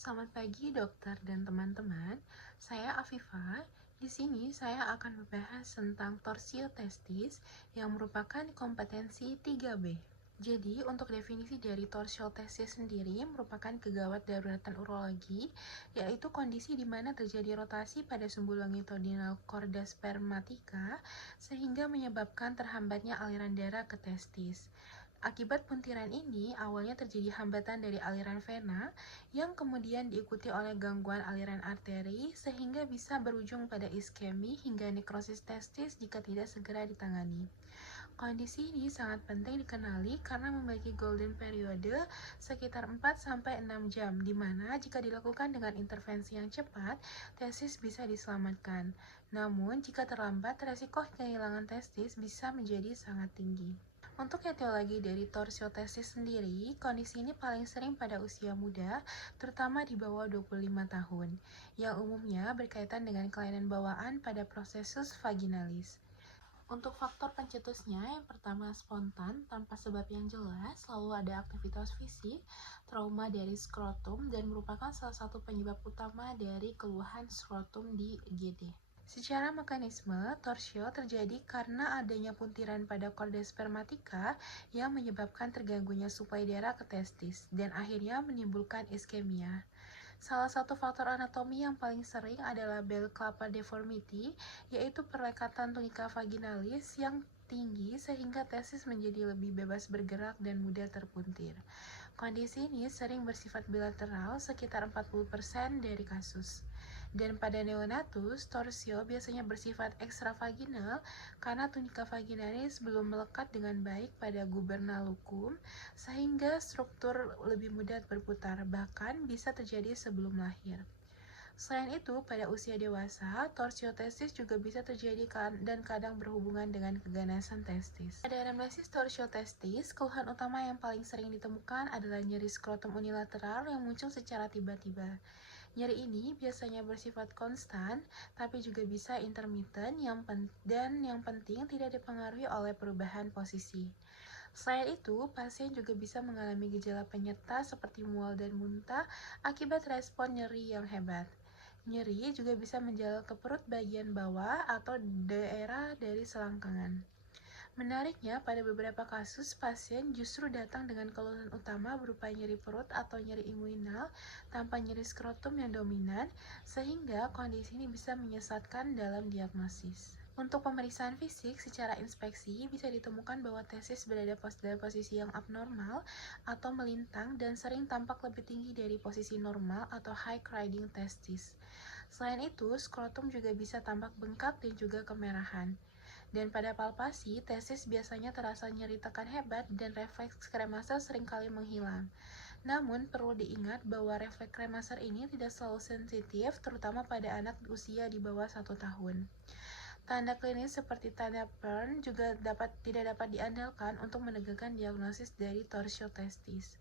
Selamat pagi dokter dan teman-teman. Saya Afifa. Di sini saya akan membahas tentang torsio testis yang merupakan kompetensi 3B. Jadi, untuk definisi dari torsio testis sendiri merupakan kegawat daruratan urologi, yaitu kondisi di mana terjadi rotasi pada sumbu longitudinal chorda spermatica sehingga menyebabkan terhambatnya aliran darah ke testis. Akibat puntiran ini, awalnya terjadi hambatan dari aliran vena yang kemudian diikuti oleh gangguan aliran arteri sehingga bisa berujung pada iskemi hingga nekrosis testis jika tidak segera ditangani. Kondisi ini sangat penting dikenali karena memiliki golden periode sekitar 4-6 jam, di mana jika dilakukan dengan intervensi yang cepat, testis bisa diselamatkan. Namun, jika terlambat, resiko kehilangan testis bisa menjadi sangat tinggi. Untuk etiologi dari torsio testis sendiri, kondisi ini paling sering pada usia muda, terutama di bawah 25 tahun, yang umumnya berkaitan dengan kelainan bawaan pada prosesus vaginalis. Untuk faktor pencetusnya, yang pertama spontan, tanpa sebab yang jelas, lalu ada aktivitas fisik, trauma dari skrotum, dan merupakan salah satu penyebab utama dari keluhan skrotum di IGD. Secara mekanisme, torsio terjadi karena adanya puntiran pada chorda spermatica yang menyebabkan terganggunya suplai darah ke testis, dan akhirnya menimbulkan iskemia. Salah satu faktor anatomi yang paling sering adalah bell clapper deformity, yaitu perlekatan tunika vaginalis yang tinggi sehingga testis menjadi lebih bebas bergerak dan mudah terpuntir. Kondisi ini sering bersifat bilateral sekitar 40% dari kasus. Dan pada neonatus, torsio biasanya bersifat ekstravaginal karena tunika vaginalis belum melekat dengan baik pada gubernalucum sehingga struktur lebih mudah berputar, bahkan bisa terjadi sebelum lahir. Selain itu, pada usia dewasa, torsio testis juga bisa terjadi dan kadang berhubungan dengan keganasan testis. Pada anamnesis torsio testis, keluhan utama yang paling sering ditemukan adalah nyeri skrotum unilateral yang muncul secara tiba-tiba. Nyeri ini biasanya bersifat konstan, tapi juga bisa intermittent dan yang penting tidak dipengaruhi oleh perubahan posisi. Selain itu, pasien juga bisa mengalami gejala penyerta seperti mual dan muntah akibat respon nyeri yang hebat. Nyeri juga bisa menjalar ke perut bagian bawah atau daerah dari selangkangan. Menariknya, pada beberapa kasus, pasien justru datang dengan keluhan utama berupa nyeri perut atau nyeri inguinal tanpa nyeri skrotum yang dominan, sehingga kondisi ini bisa menyesatkan dalam diagnosis. Untuk pemeriksaan fisik, secara inspeksi bisa ditemukan bahwa testis berada dalam posisi yang abnormal atau melintang dan sering tampak lebih tinggi dari posisi normal atau high riding testis. Selain itu, skrotum juga bisa tampak bengkak dan juga kemerahan. Dan pada palpasi, testis biasanya terasa nyeri tekan hebat dan refleks kremaser seringkali menghilang. Namun, perlu diingat bahwa refleks kremaser ini tidak selalu sensitif, terutama pada anak usia di bawah 1 tahun. Tanda klinis seperti tanda Pearl juga tidak dapat diandalkan untuk menegakkan diagnosis dari torsio testis.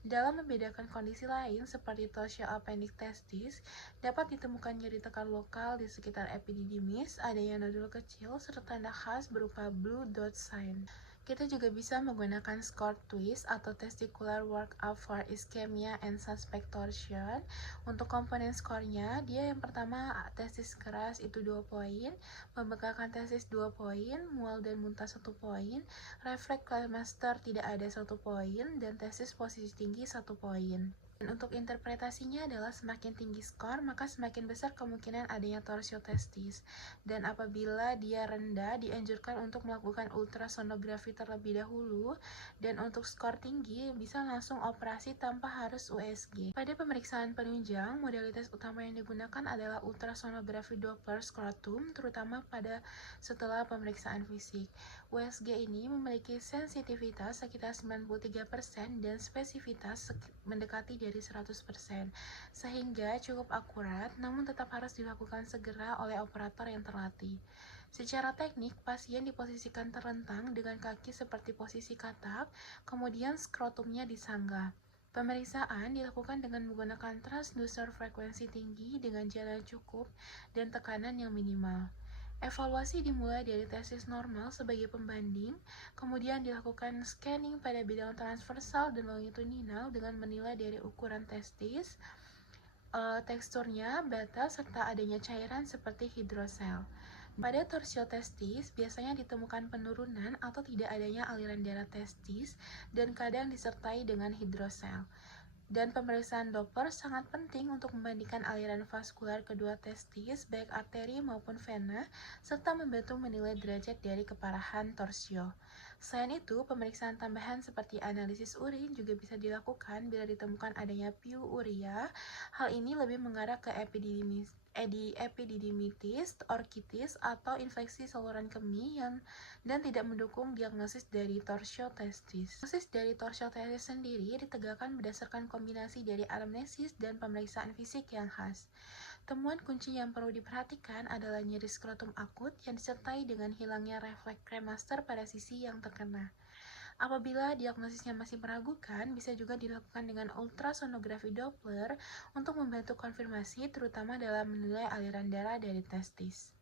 Dalam membedakan kondisi lain seperti torsio appendix testis, dapat ditemukan nyeri tekan lokal di sekitar epididymis, adanya nodul kecil, serta tanda khas berupa blue dot sign. Kita juga bisa menggunakan score twist atau testicular workup for ischemia and suspect torsion. Untuk komponen skornya, dia yang pertama testis keras itu 2 poin, pembekakan testis 2 poin, mual dan muntah 1 poin, refleks kremaster tidak ada 1 poin, dan testis posisi tinggi 1 poin. Dan untuk interpretasinya adalah semakin tinggi skor, maka semakin besar kemungkinan adanya torsio testis. Dan apabila dia rendah, dianjurkan untuk melakukan ultrasonografi terlebih dahulu. Dan untuk skor tinggi, bisa langsung operasi tanpa harus USG. Pada pemeriksaan penunjang, modalitas utama yang digunakan adalah ultrasonografi Doppler skrotum, terutama setelah pemeriksaan fisik. USG ini memiliki sensitivitas sekitar 93% dan spesifitas mendekati dari 100%, sehingga cukup akurat, namun tetap harus dilakukan segera oleh operator yang terlatih. Secara teknik, pasien diposisikan terlentang dengan kaki seperti posisi katak, kemudian skrotumnya disanggah. Pemeriksaan dilakukan dengan menggunakan transducer frekuensi tinggi dengan jarak cukup dan tekanan yang minimal. Evaluasi dimulai dari testis normal sebagai pembanding, kemudian dilakukan scanning pada bidang transversal dan longitudinal dengan menilai dari ukuran testis, Teksturnya bata serta adanya cairan seperti hidrosel. Pada torsil testis, biasanya ditemukan penurunan atau tidak adanya aliran darah testis dan kadang disertai dengan hidrosel. Dan pemeriksaan Doppler sangat penting untuk membandingkan aliran vaskular kedua testis, baik arteri maupun vena, serta membantu menilai derajat dari keparahan torsio. Selain itu, pemeriksaan tambahan seperti analisis urin juga bisa dilakukan bila ditemukan adanya piuria. Hal ini lebih mengarah ke epididymitis, orkitis, atau infeksi saluran kemih dan tidak mendukung diagnosis dari torsiotestis. Diagnosis dari torsiotestis sendiri ditegakkan berdasarkan kombinasi dari anamnesis dan pemeriksaan fisik yang khas. Temuan kunci yang perlu diperhatikan adalah nyeri skrotum akut yang disertai dengan hilangnya refleks kremaster pada sisi yang terkena. Apabila diagnosisnya masih meragukan, bisa juga dilakukan dengan ultrasonografi Doppler untuk membantu konfirmasi, terutama dalam menilai aliran darah dari testis.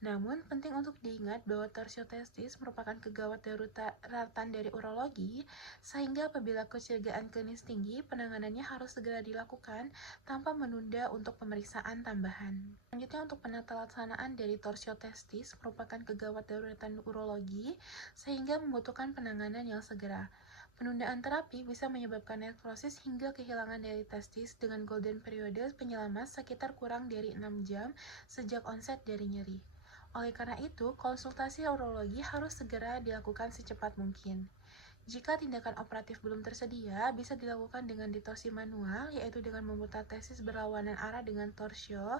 Namun, penting untuk diingat bahwa torsiotestis merupakan kegawat daruratan dari urologi, sehingga apabila kecurigaan klinis tinggi, penanganannya harus segera dilakukan tanpa menunda untuk pemeriksaan tambahan. Selanjutnya, untuk penata laksanaan dari torsiotestis merupakan kegawat daruratan urologi, sehingga membutuhkan penanganan yang segera. Penundaan terapi bisa menyebabkan nekrosis hingga kehilangan dari testis dengan golden periode penyelamat sekitar kurang dari 6 jam sejak onset dari nyeri. Oleh karena itu, konsultasi urologi harus segera dilakukan secepat mungkin. Jika tindakan operatif belum tersedia, bisa dilakukan dengan ditorsi manual, yaitu dengan memutar testis berlawanan arah dengan torsio.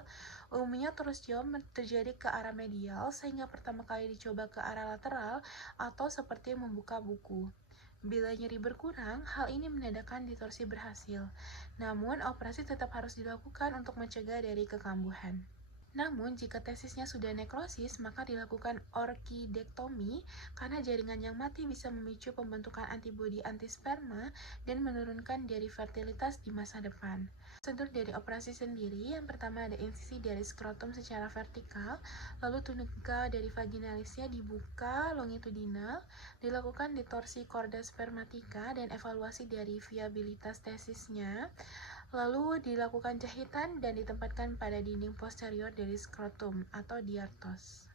Umumnya torsio terjadi ke arah medial, sehingga pertama kali dicoba ke arah lateral atau seperti membuka buku. Bila nyeri berkurang, hal ini menandakan ditorsi berhasil. Namun, operasi tetap harus dilakukan untuk mencegah dari kekambuhan. Namun, jika testisnya sudah nekrosis, maka dilakukan orkidektomi karena jaringan yang mati bisa memicu pembentukan antibodi antisperma dan menurunkan dari fertilitas di masa depan. Prosedur dari operasi sendiri, yang pertama ada insisi dari skrotum secara vertikal, lalu tunika dari vaginalisnya dibuka longitudinal, dilakukan ditorsi korda spermatika dan evaluasi dari viabilitas testisnya, lalu dilakukan jahitan dan ditempatkan pada dinding posterior dari skrotum atau diartos.